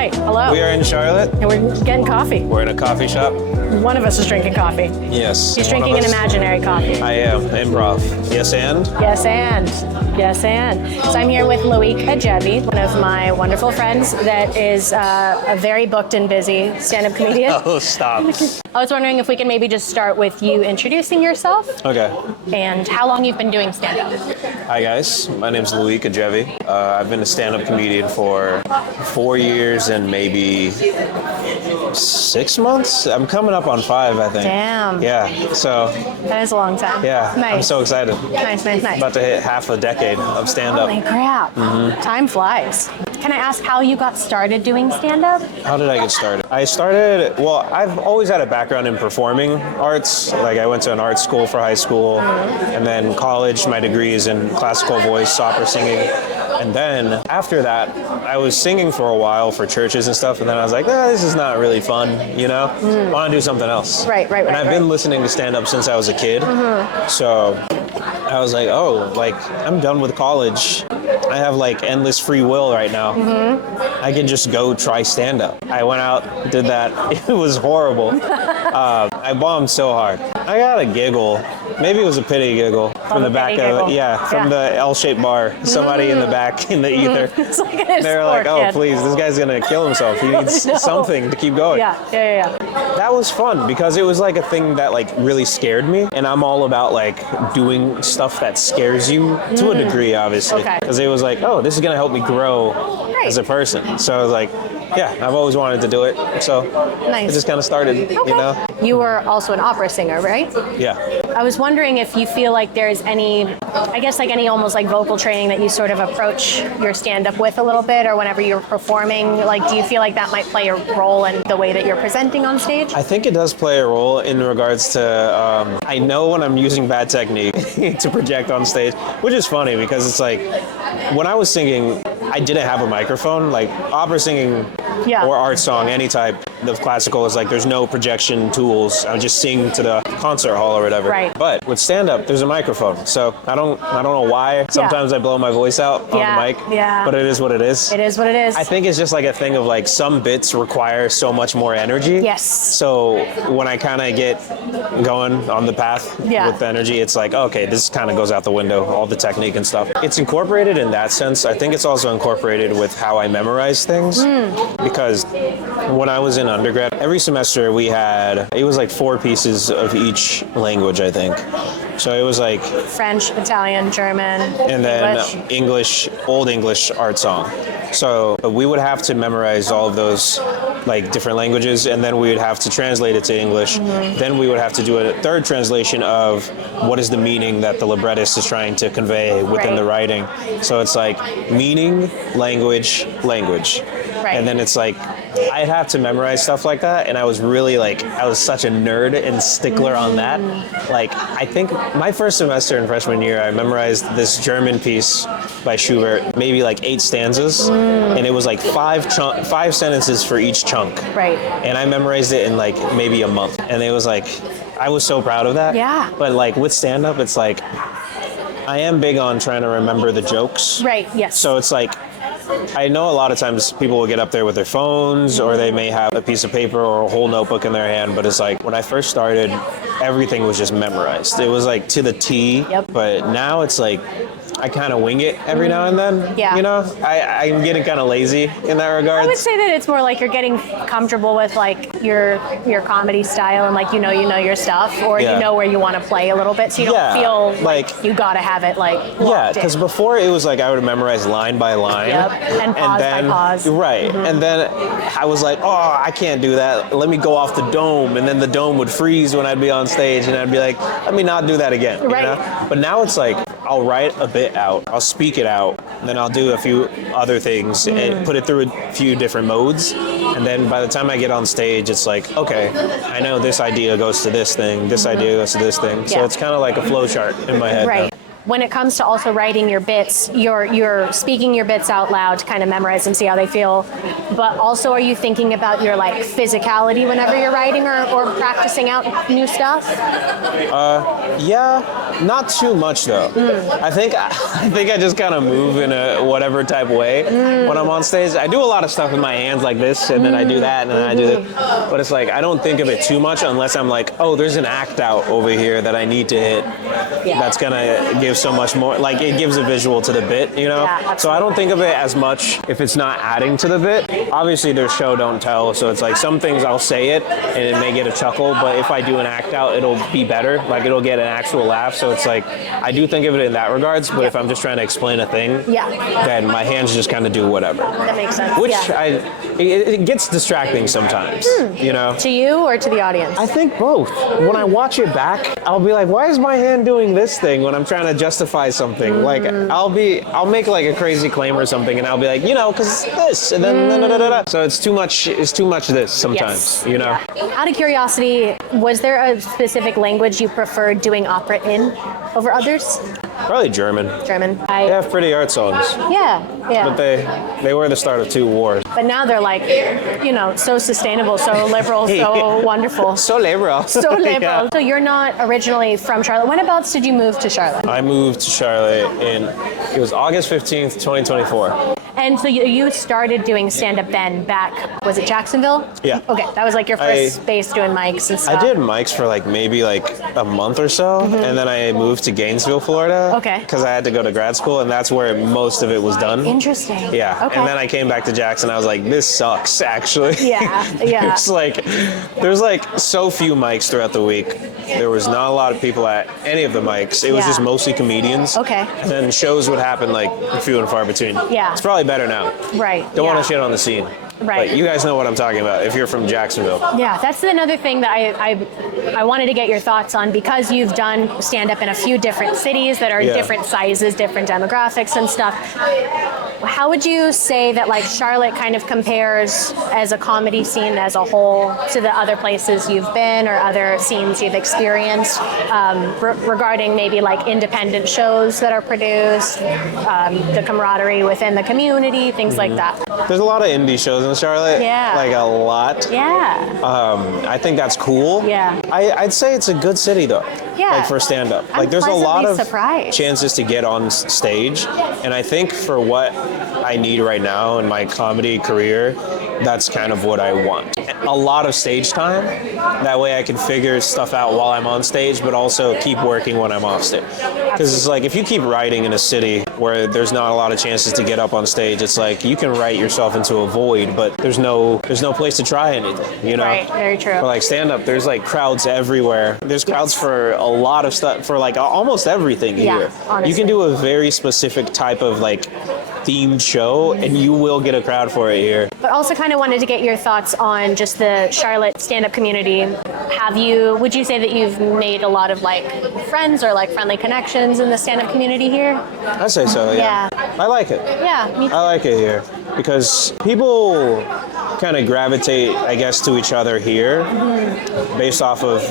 Hi, hello. We are in Charlotte. And we're getting coffee. We're in a coffee shop. One of us is drinking coffee. Yes. He's drinking an imaginary coffee. I am. Improv. Yes, and? Yes, and. Yes, and. So I'm here with LOIC ADJEVI, one of my wonderful friends that is a very booked and busy stand-up comedian. Oh, stop. I was wondering if we can maybe just start with you introducing yourself. Okay. And how long you've been doing stand-up. Hi, guys. My name's LOIC ADJEVI. I've been a stand-up comedian for 4 years and maybe 6 months? I'm coming up on 5, I think. Damn. Yeah, so. That is a long time. Yeah, Nice. I'm so excited. Nice. About to hit half a decade of stand-up. Holy crap. Mm-hmm. Time flies. Can I ask how you got started doing stand-up? How did I get started? I've always had a background in performing arts. Like I went to an art school for high school, and then college, my degree is in classical voice, opera singing. And then after that, I was singing for a while for churches and stuff, and then I was like, this is not really fun, you know? I want to do something else. Right. And I've been listening to stand-up since I was a kid. So I was like, I'm done with college. I have like endless free will right now. I can just go try stand-up. I went out, did that. It was horrible. I bombed so hard. I got a giggle. Maybe it was a pity giggle from the back of the L-shaped bar. Somebody in the back in the ether. It's like an They're like, please, this guy's gonna kill himself. He needs something to keep going. Yeah. That was fun because it was like a thing that like really scared me, and I'm all about like doing stuff that scares you to a degree, obviously. Because it was like, this is gonna help me grow as a person. So I was like, I've always wanted to do it. So it just kind of started, you know. You were also an opera singer, right? Yeah. I was wondering if you feel like there's any, any almost like vocal training that you sort of approach your stand-up with a little bit, or whenever you're performing, like do you feel like that might play a role in the way that you're presenting on stage? I think it does play a role in regards to, I know when I'm using bad technique to project on stage, which is funny because it's like, when I was singing, I didn't have a microphone. Like opera singing or art song, any type of classical is like there's no projection tools. I would just sing to the concert hall or whatever. Right. But with stand-up, there's a microphone. So I don't know why. Sometimes I blow my voice out on the mic. Yeah. But it is what it is. It is what it is. I think it's just like a thing of like some bits require so much more energy. Yes. So when I kind of get going on the path with the energy, it's like, okay, this kind of goes out the window, all the technique and stuff. It's incorporated in that sense. I think it's also incorporated with how I memorize things. Because when I was in undergrad, every semester it was like 4 pieces of each language, I think. So it was like French, Italian, German, and then English, Old English art song. So we would have to memorize all of those like different languages, and then we would have to translate it to English. Then we would have to do a third translation of what is the meaning that the librettist is trying to convey within the writing. So it's like meaning, language. Right. And then it's like, I'd have to memorize stuff like that, and I was really like, I was such a nerd and stickler on that. Like, I think my first semester in freshman year, I memorized this German piece by Schubert, maybe like 8 stanzas, and it was like 5 sentences for each chunk. Right. And I memorized it in like maybe a month, and it was like, I was so proud of that. Yeah. But like with stand-up, it's like, I am big on trying to remember the jokes. Right, yes. So it's like, I know a lot of times people will get up there with their phones, or they may have a piece of paper or a whole notebook in their hand, but it's like when I first started, everything was just memorized. It was like to the T, but now it's like I kind of wing it every now and then. Yeah. You know, I'm getting kind of lazy in that regard. I would say that it's more like you're getting comfortable with like your comedy style, and like you know your stuff, or you know where you want to play a little bit, so you don't feel like you gotta have it like because before it was like I would memorize line by line. And pause by pause. Right. And then I was like, I can't do that. Let me go off the dome, and then the dome would freeze when I'd be on stage, and I'd be like, let me not do that again. Right. You know? But now it's like I'll write a bit out, I'll speak it out, and then I'll do a few other things and put it through a few different modes. And then by the time I get on stage, it's like, okay, I know this idea goes to this thing, this idea goes to this thing. So it's kind of like a flow chart in my head. Right. Now. when it comes to also writing your bits, you're speaking your bits out loud to kind of memorize them, see how they feel. But also, are you thinking about your like physicality whenever you're writing or practicing out new stuff? Yeah, not too much though. I think I just kind of move in a whatever type way when I'm on stage. I do a lot of stuff with my hands like this, and then I do that, and then I do this. But it's like I don't think of it too much unless I'm like, oh, there's an act out over here that I need to hit. Yeah. That's gonna give so much more. Like it gives a visual to the bit, you know. Yeah, so I don't think of it as much if it's not adding to the bit. Obviously, there's show don't tell, so it's like some things I'll say it and it may get a chuckle, but if I do an act out, it'll be better. Like it'll get an actual laugh. So it's like I do think of it in that regards. But if I'm just trying to explain a thing, then my hands just kind of do whatever. That makes sense. Which it gets distracting sometimes, you know. To you or to the audience? I think both. When I watch it back, I'll be like, why is my hand doing this thing when I'm trying to justify something? Like I'll make like a crazy claim or something, and I'll be like, you know, because this, and then da. So it's too much. It's too much this sometimes, you know. Yeah. Out of curiosity, was there a specific language you preferred doing opera in over others? Probably German. German. They have pretty art songs. Yeah. But they were the start of 2 wars. But now they're like, you know, so sustainable, so liberal, so wonderful. So liberal. So liberal. Yeah. So you're not originally from Charlotte. Whenabouts did you move to Charlotte? I moved to Charlotte it was August 15th, 2024. And so you started doing stand-up then back, was it Jacksonville? Yeah. Okay, that was like your first space doing mics and stuff. I did mics for like maybe like a month or so, and then I moved to Gainesville, Florida. Okay. Because I had to go to grad school, and that's where most of it was done. Interesting. Yeah. Okay. And then I came back to Jackson. I was like, this sucks, actually. Yeah. There's like so few mics throughout the week. There was not a lot of people at any of the mics. It was just mostly comedians. Okay. And then shows would happen like few and far between. Yeah. It's probably better now. Right. Don't want to shit on the scene. Right. But you guys know what I'm talking about if you're from Jacksonville. Yeah, that's another thing that I wanted to get your thoughts on, because you've done stand-up in a few different cities that are different sizes, different demographics and stuff. How would you say that like Charlotte kind of compares as a comedy scene as a whole to the other places you've been or other scenes you've experienced regarding maybe like independent shows that are produced, the camaraderie within the community, things like that? There's a lot of indie shows in Charlotte. Yeah. Like a lot. Yeah. I think that's cool. Yeah. I'd say it's a good city though. Yeah. Like for stand-up. I'm Like there's a lot of surprised. chances to get on stage. And I think for what I need right now in my comedy career, that's kind of what I want. A lot of stage time. That way I can figure stuff out while I'm on stage, but also keep working when I'm off stage. Because it's like if you keep writing in a city where there's not a lot of chances to get up on stage, it's like you can write yourself into a void, but there's no place to try anything, you know? Right, very true. But like stand-up, there's like crowds everywhere. There's crowds for a lot of stuff, for like almost everything here. Honestly. You can do a very specific type of like themed show and you will get a crowd for it here. But also kind of wanted to get your thoughts on just the Charlotte stand-up community. Would you say that you've made a lot of like friends or like friendly connections in the stand-up community here? I'd say so, yeah. I like it. Yeah, me too. I like it here because people kind of gravitate, I guess, to each other here based off of,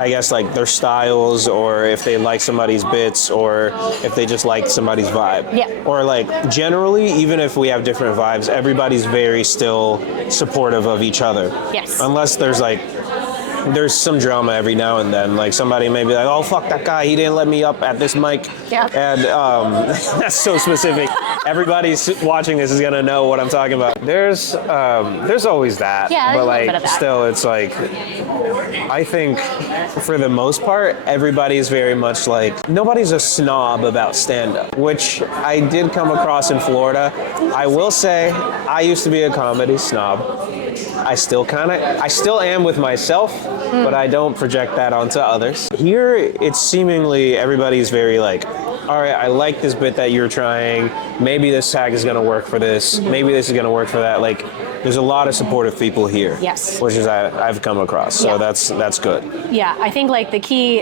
I guess, like their styles, or if they like somebody's bits, or if they just like somebody's vibe. Yeah. Or like generally, even if we have different vibes, everybody's very still supportive of each other. Yes. Unless there's some drama every now and then. Like somebody may be like, oh, fuck that guy, he didn't let me up at this mic. Yeah. And that's so specific. Everybody's watching this is gonna know what I'm talking about. There's always that. Yeah, there's but a little like bit of that. still it's like I think for the most part everybody's very much like nobody's a snob about stand-up, which I did come across in Florida. I will say I used to be a comedy snob. I still am with myself, but I don't project that onto others. Here, it's seemingly everybody's very like, all right, I like this bit that you're trying. Maybe this tag is gonna work for this. Maybe this is gonna work for that. Like, there's a lot of supportive people here. Yes. Which is I've come across. So that's good. Yeah, I think like the key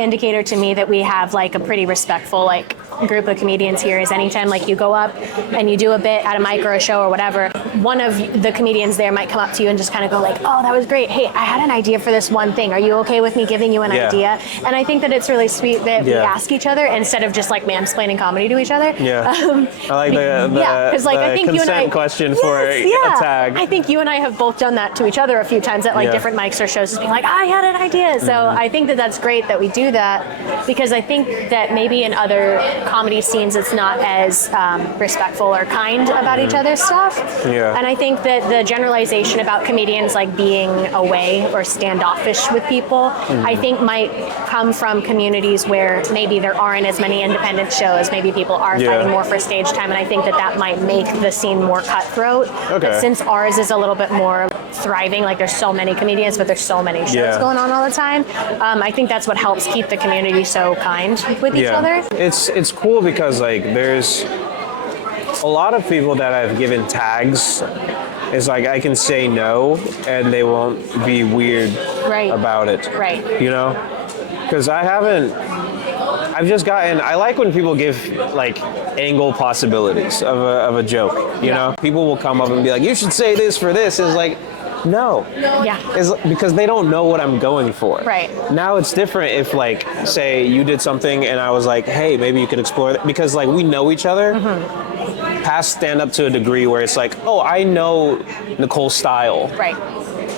indicator to me that we have like a pretty respectful like group of comedians here is anytime like you go up and you do a bit at a mic or a show or whatever, one of the comedians there might come up to you and just kind of go like, oh, that was great. Hey, I had an idea for this one thing. Are you okay with me giving you an idea? And I think that it's really sweet that we ask each other instead of just like mansplaining comedy to each other. I like the like, I think consent you and I, question for a tag. I think you and I have both done that to each other a few times at like different mics or shows, just being like, I had an idea. So I think that that's great that we do that, because I think that maybe in other comedy scenes it's not as respectful or kind about each other's stuff. And I think that the generalization about comedians like being away or standoffish with people, I think might come from communities where maybe there aren't as many independent shows, maybe people are fighting more for stage time, and I think that that might make the scene more cutthroat. But since ours is a little bit more thriving, like there's so many comedians, but there's so many shows going on all the time, I think that's what helps keep the community so kind with each other. It's cool because like there's a lot of people that I've given tags. It's like I can say no and they won't be weird about it. You know? Because I've just gotten, I like when people give like angle possibilities of a joke, you know? People will come up and be like, you should say this for this. It's like, no. It's because they don't know what I'm going for. Now it's different if like, say you did something and I was like, hey, maybe you could explore that. Because like we know each other. Past stand-up to a degree where it's like, oh, I know Nicole's style.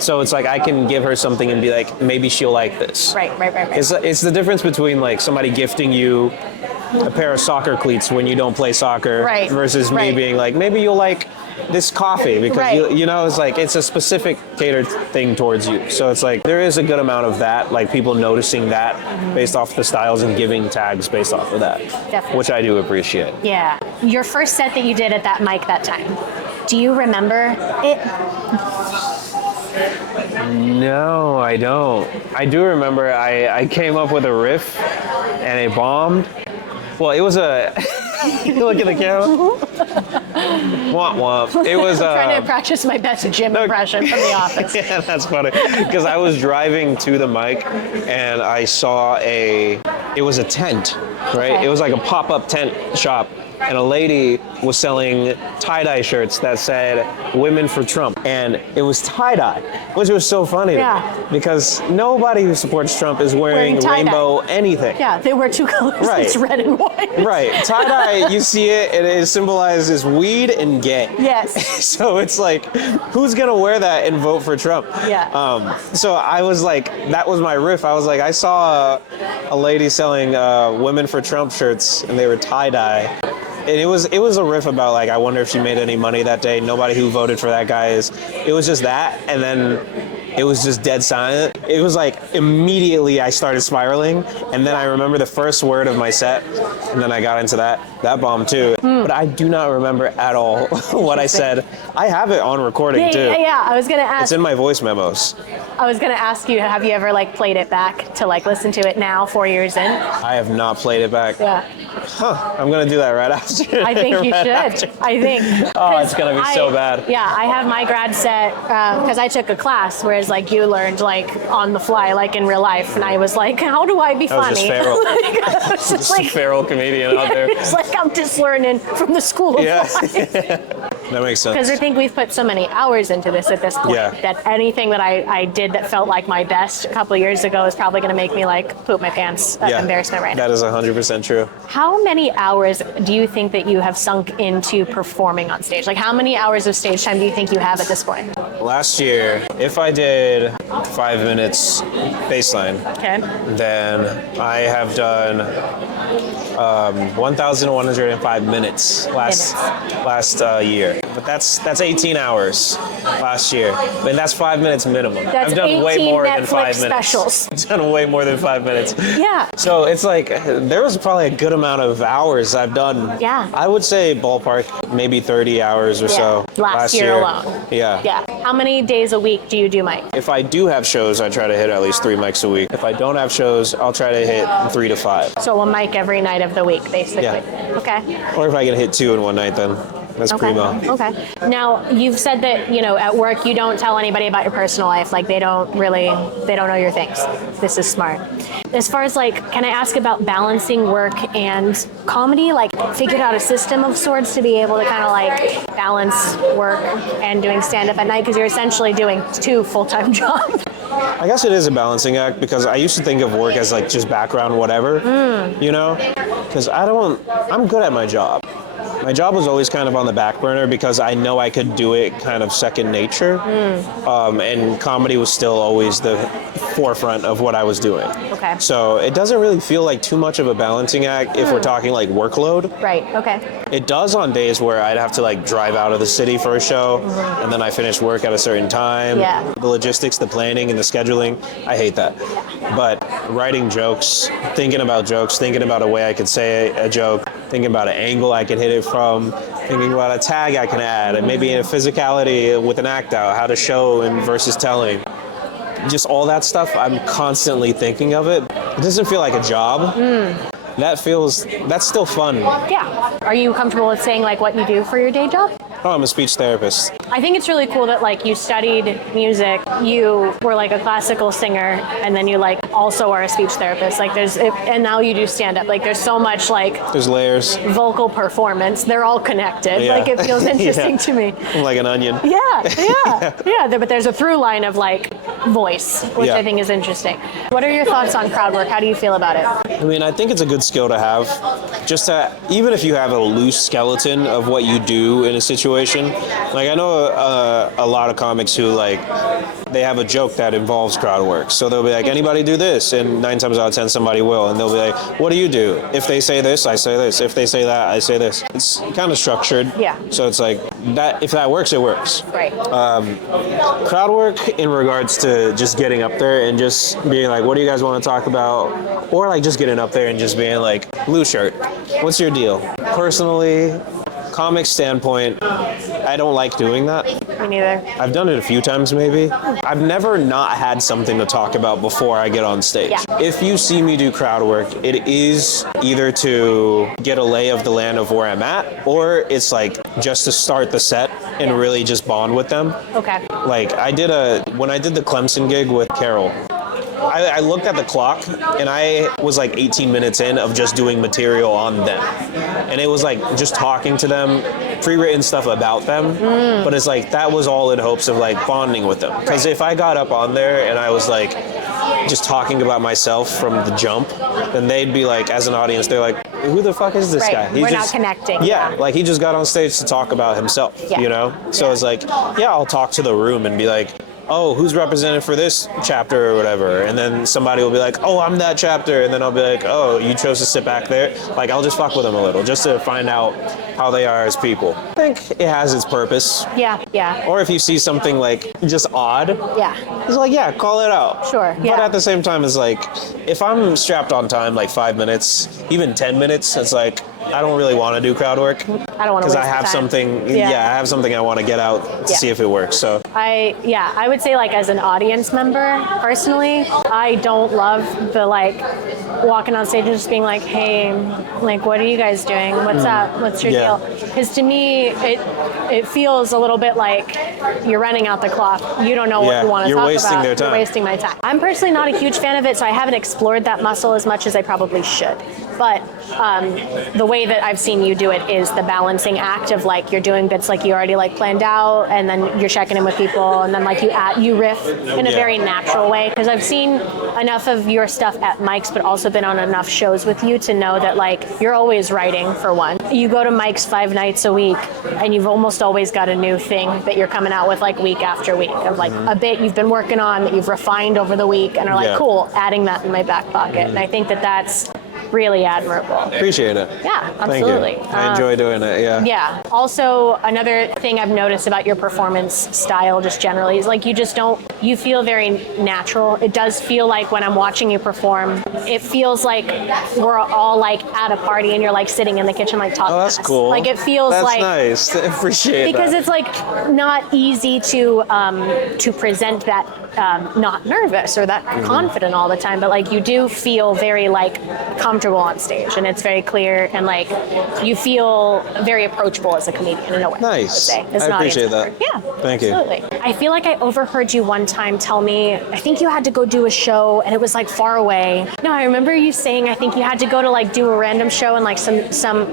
So it's like I can give her something and be like, maybe she'll like this. It's the difference between like somebody gifting you a pair of soccer cleats when you don't play soccer versus me being like, maybe you'll like this coffee because you know, it's like it's a specific catered thing towards you. So it's like there is a good amount of that, like people noticing that based off the styles and giving tags based off of that. Which I do appreciate. Your first set that you did at that mic that time, do you remember it? No, I don't. I do remember I came up with a riff and it bombed. Well, it was a look at the camera. Womp womp. It was I'm trying to practice my best Jim impression from The Office. Yeah, that's funny. Because I was driving to the mic and I saw it was a tent, right? It was like a pop-up tent shop. And a lady was selling tie-dye shirts that said "Women for Trump," and it was tie-dye, which was so funny because nobody who supports Trump is wearing rainbow anything. They wear two colors. It's red and white. Tie-dye, you see it, and it symbolizes weed and gay. So it's like, who's gonna wear that and vote for Trump? So I was like, that was my riff. I was like, I saw a lady selling "Women for Trump" shirts, and they were tie-dye. And it was a riff about like, I wonder if she made any money that day. Nobody who voted for that guy is. It was just that, and then it was just dead silent. It was like immediately I started spiraling, and then I remember the first word of my set, and then I got into that bomb too. But I do not remember at all what I said. I have it on recording too. I was gonna ask. It's in my voice memos. I was gonna ask you, have you ever like played it back to like listen to it now, 4 years in? I have not played it back. I'm gonna do that right after. I think you should. I think. Oh, it's gonna be so bad. I have my grad set because I took a class, whereas like you learned like on the fly, like in real life, and I was like, how do I be funny? Just feral. I was just like a feral comedian out there. It's like I'm just learning from the school of life. That makes sense. Because I think we've put so many hours into this at this point that anything that I did that felt like my best a couple of years ago is probably going to make me like poop my pants of embarrassment right now. That is 100% true. How many hours do you think that you have sunk into performing on stage? Like how many hours of stage time do you think you have at this point? Last year, if I did 5 minutes baseline, then I have done 1,105 minutes last year. But that's 18 hours last year. But that's 5 minutes minimum. That's I've done way more Netflix than 5 minutes. Specials. I've done way more than 5 minutes. So it's like there was probably a good amount of hours I've done. I would say ballpark maybe 30 hours or so. Last year alone. How many days a week do you do mic? If I do have shows, I try to hit at least 3 mics a week. If I don't have shows, I'll try to hit 3 to 5. So a mic every night of the week, basically. Okay. Or if I can hit 2 in one night, then that's primo. Okay. Now, you've said that, you know, at work you don't tell anybody about your personal life. Like they don't know your things. This is smart. As far as like, can I ask about balancing work and comedy? Like figured out a system of sorts to be able to kind of like balance work and doing stand-up at night, because you're essentially doing 2 full-time jobs. I guess it is a balancing act, because I used to think of work as like just background whatever, you know? Because I'm good at my job. My job was always kind of on the back burner because I know I could do it kind of second nature. And comedy was still always the forefront of what I was doing. Okay. So it doesn't really feel like too much of a balancing act if we're talking like workload. Right, okay. It does on days where I'd have to like drive out of the city for a show, and then I finish work at a certain time. Yeah. The logistics, the planning, and the scheduling, I hate that. But writing jokes, thinking about a way I could say a joke, thinking about an angle I could hit it from, thinking about a tag I can add, and maybe a physicality with an act out, how to show and versus telling. Just all that stuff, I'm constantly thinking of it. It doesn't feel like a job. That's still fun. Yeah. Are you comfortable with saying like what you do for your day job? Oh, I'm a speech therapist. I think it's really cool that like you studied music, you were like a classical singer, and then you like also are a speech therapist. Like and now you do stand-up. Like there's so much like there's layers. Vocal performance. They're all connected. Yeah. Like it feels interesting to me. I'm like an onion. Yeah. But there's a through line of like voice, which I think is interesting. What are your thoughts on crowd work? How do you feel about it? I mean, I think it's a good skill to have. Just to, even if you have a loose skeleton of what you do in a situation. Like I know a lot of comics who like they have a joke that involves crowd work. So they'll be like, anybody do this? And 9 times out of 10 somebody will. And they'll be like, what do you do? If they say this, I say this. If they say that, I say this. It's kind of structured. Yeah. So it's like that. If that works, it works. Right. Crowd work in regards to just getting up there and just being like, what do you guys want to talk about? Or like just getting up there and just being like, blue shirt, what's your deal? Personally, comic standpoint, I don't like doing that. Me neither. I've done it a few times maybe. I've never not had something to talk about before I get on stage. Yeah. If you see me do crowd work, it is either to get a lay of the land of where I'm at, or it's like just to start the set and really just bond with them. Okay. Like when I did the Clemson gig with Carol, I looked at the clock and I was like 18 minutes in of just doing material on them. And it was like just talking to them, pre-written stuff about them. But it's like that was all in hopes of like bonding with them. Because if I got up on there and I was like just talking about myself from the jump, then they'd be like, as an audience, they're like, who the fuck is this guy? We're not connecting. Yeah, like he just got on stage to talk about himself, you know? So it's like, yeah, I'll talk to the room and be like, oh, who's represented for this chapter or whatever? And then somebody will be like, oh, I'm that chapter. And then I'll be like, oh, you chose to sit back there? Like, I'll just fuck with them a little, just to find out how they are as people. I think it has its purpose. Yeah. Or if you see something like just odd, it's like, yeah, call it out. Sure, yeah. But at the same time, it's like, if I'm strapped on time, like 5 minutes, even 10 minutes, it's like, I don't really want to do crowd work. I don't want to waste because I have time. something. I have something I want to get out to see if it works. So I would say like as an audience member, personally, I don't love the like walking on stage and just being like, hey, like what are you guys doing? What's up? What's your deal? Because to me, it feels a little bit like you're running out the clock. You don't know what you want to talk about. You're wasting their time. You're wasting my time. I'm personally not a huge fan of it, so I haven't explored that muscle as much as I probably should. But the way that I've seen you do it is the balancing act of like you're doing bits like you already like planned out, and then you're checking in with people, and then like you riff in a very natural way. Because I've seen enough of your stuff at mics, but also been on enough shows with you to know that like you're always writing for one. You go to mics 5 nights a week, and you've almost always got a new thing that you're coming out with like week after week of like a bit you've been working on that you've refined over the week, and are like, cool, adding that in my back pocket. And I think that that's really admirable. Appreciate it. Yeah, absolutely. Thank you. I enjoy doing it, Yeah. Also, another thing I've noticed about your performance style just generally is like you feel very natural. It does feel like when I'm watching you perform, it feels like we're all like at a party and you're like sitting in the kitchen like talking. Oh, that's cool. Like it feels like... That's nice. I appreciate because that. it's like not easy to present that not nervous or that confident all the time, but like you do feel very like comfortable comfortable on stage, and it's very clear, and like you feel very approachable as a comedian in a way. Nice. I would say. As I an audience appreciate that. member. Yeah. Thank you. Absolutely. I feel like I overheard you one time tell me, I think you had to go do a show, and it was like far away. No, I remember you saying, I think you had to go to like do a random show in like some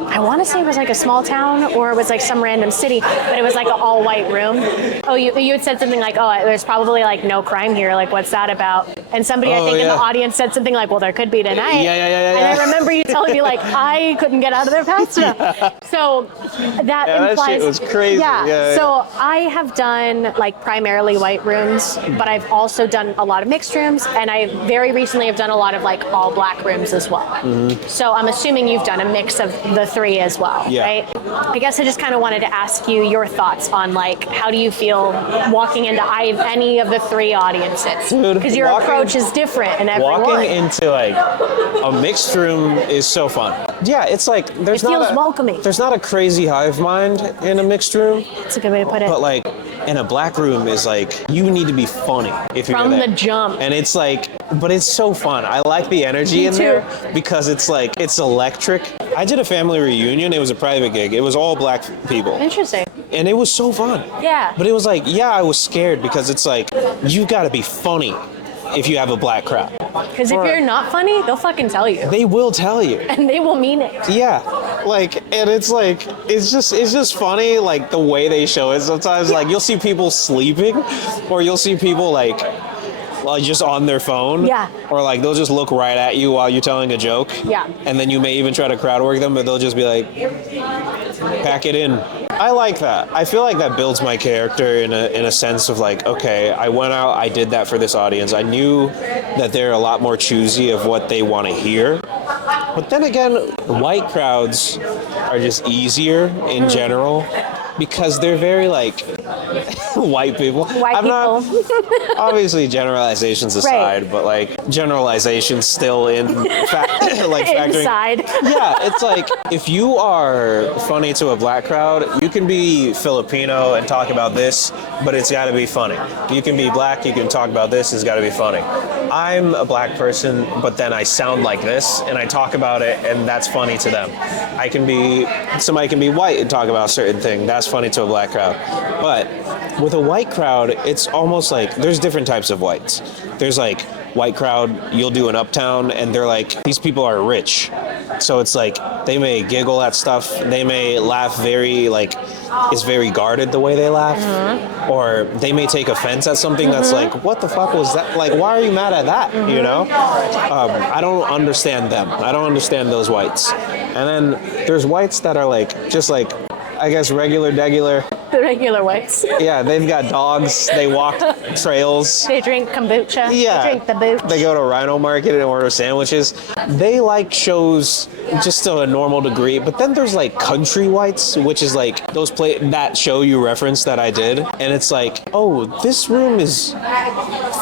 I want to say it was like a small town, or it was like some random city, but it was like an all white room. Oh, you had said something like, oh, there's probably like no crime here. Like, what's that about? And somebody, I think in the audience said something like, well, there could be tonight. Yeah. And I remember you telling me like, I couldn't get out of there fast enough. So that implies. That shit was crazy. Yeah. So I have done like primarily white rooms, but I've also done a lot of mixed rooms, and I very recently have done a lot of like all black rooms as well. Mm-hmm. So I'm assuming you've done a mix of the three as well, right? I guess I just kind of wanted to ask you your thoughts on like, how do you feel walking into any of the three audiences? Because your approach is different in every Walking into like a mixed room is so fun. Yeah, it's like it feels welcoming. There's not a crazy hive mind in a mixed room. That's a good way to put it. But like in a black room is like, you need to be funny if you're from the jump. And it's like, but it's so fun. I like the energy in there because it's like, it's electric. I did a family reunion. It was a private gig. It was all black people. Interesting. And it was so fun. Yeah. But it was like, I was scared because it's like, you got to be funny if you have a black crowd. Because if you're not funny, they'll fucking tell you. They will tell you. And they will mean it. Yeah. Like, and it's like, it's just funny, like the way they show it sometimes. Like you'll see people sleeping, or you'll see people like just on their phone. Yeah. Or like they'll just look right at you while you're telling a joke. Yeah. And then you may even try to crowd work them, but they'll just be like, pack it in. I like that. I feel like that builds my character in a sense of like, okay, I went out, I did that for this audience. I knew that they're a lot more choosy of what they want to hear. But then again, white crowds are just easier in general because they're very like white people. White people. Not, obviously generalizations aside, but like generalizations still in like factoring. Inside. Yeah, it's like if you are funny to a black crowd, you can be Filipino and talk about this, but it's got to be funny. You can be black, you can talk about this, it's got to be funny. I'm a black person, but then I sound like this and I talk about it, and that's funny to them. Somebody can be white and talk about a certain thing. That's funny to a black crowd. But with a white crowd, it's almost like there's different types of whites. There's like white crowd, you'll do an uptown, and they're like, these people are rich. So it's like, they may giggle at stuff, they may laugh very, like, it's very guarded the way they laugh. Mm-hmm. Or they may take offense at something that's like, what the fuck was that? Like, why are you mad at that, you know? I don't understand them. I don't understand those whites. And then there's whites that are like, just like, I guess degular. The regular whites. Yeah, they've got dogs. They walk trails. They drink kombucha. Yeah. They drink the booch. They go to Rhino Market and order sandwiches. They like shows just to a normal degree. But then there's like country whites, which is like that show you referenced that I did. And it's like, oh, this room is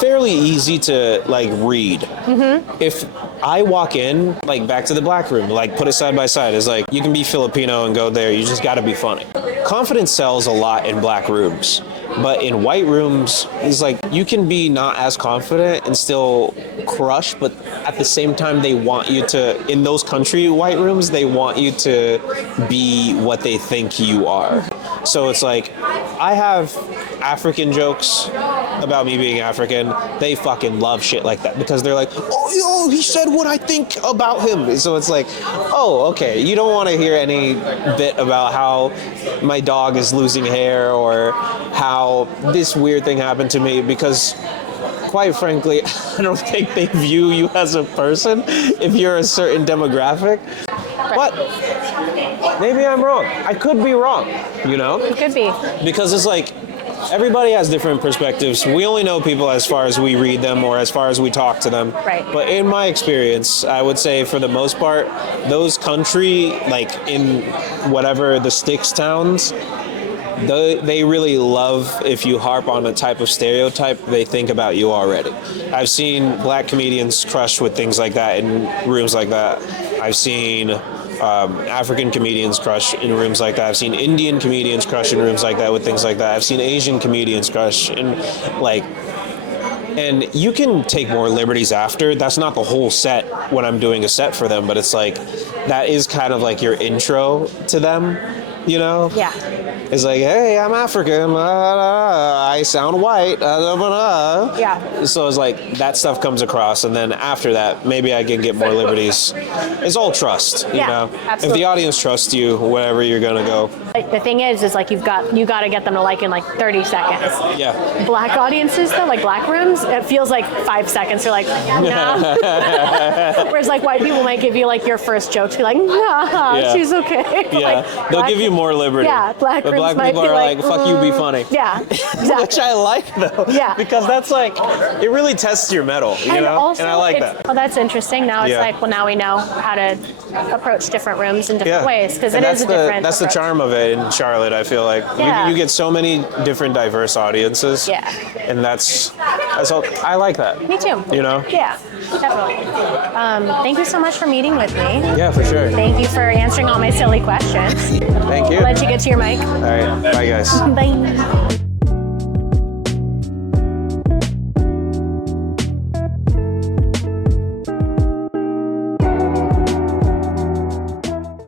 fairly easy to like read. Mm-hmm. If I walk in, like back to the black room, like put it side by side. It's like, you can be Filipino and go there. You just got to be funny. Confidence sells a lot in black rooms, but in white rooms, it's like you can be not as confident and still crush, but at the same time, they want you to, in those country white rooms, they want you to be what they think you are. So it's like, I have African jokes about me being African. They fucking love shit like that because they're like, oh, he said what I think about him. So it's like, oh, okay. You don't want to hear any bit about how my dog is losing hair or how this weird thing happened to me because quite frankly, I don't think they view you as a person if you're a certain demographic. But maybe I'm wrong. I could be wrong, you know? It could be. Because it's like, everybody has different perspectives. We only know people as far as we read them or as far as we talk to them. Right. But in my experience, I would say for the most part, those country, like in whatever the sticks towns, they really love if you harp on a type of stereotype they think about you already. I've seen black comedians crush with things like that in rooms like that. I've seen African comedians crush in rooms like that. I've seen Indian comedians crush in rooms like that with things like that. I've seen Asian comedians crush in like And you can take more liberties after. That's not the whole set when I'm doing a set for them, but it's like, that is kind of like your intro to them, you know? Yeah. It's like, hey, I'm African, I sound white, Yeah. So it's like, that stuff comes across, and then after that, maybe I can get more liberties. It's all trust, you know? Absolutely. If the audience trusts you, wherever you're gonna go. Like, the thing is like you got to get them to like in like 30 seconds. Yeah. Black audiences though, like black rooms, it feels like 5 seconds. They're like, nah. Whereas like white people might give you like your first joke to be like, nah, Yeah. she's okay. Yeah, Like, they'll give you more liberty. Yeah, black but rooms black might people be are like, fuck you, be funny. Yeah, exactly. Which I like though. Yeah. Because that's like, it really tests your mettle, you And know? also, And I like that. Oh, that's interesting. Now it's Yeah. like, well, now we know how to approach different rooms in different ways, because it And is a different that's the approach. charm of it in Charlotte, I feel like. Yeah. You get so many different diverse audiences. Yeah. And that's all, I like that. Me too. You know? Yeah, definitely. Thank you so much for meeting with me. Yeah, for sure. Thank you for answering all my silly questions. Thank you. I'll let you get to your mic. All right, bye guys. Bye.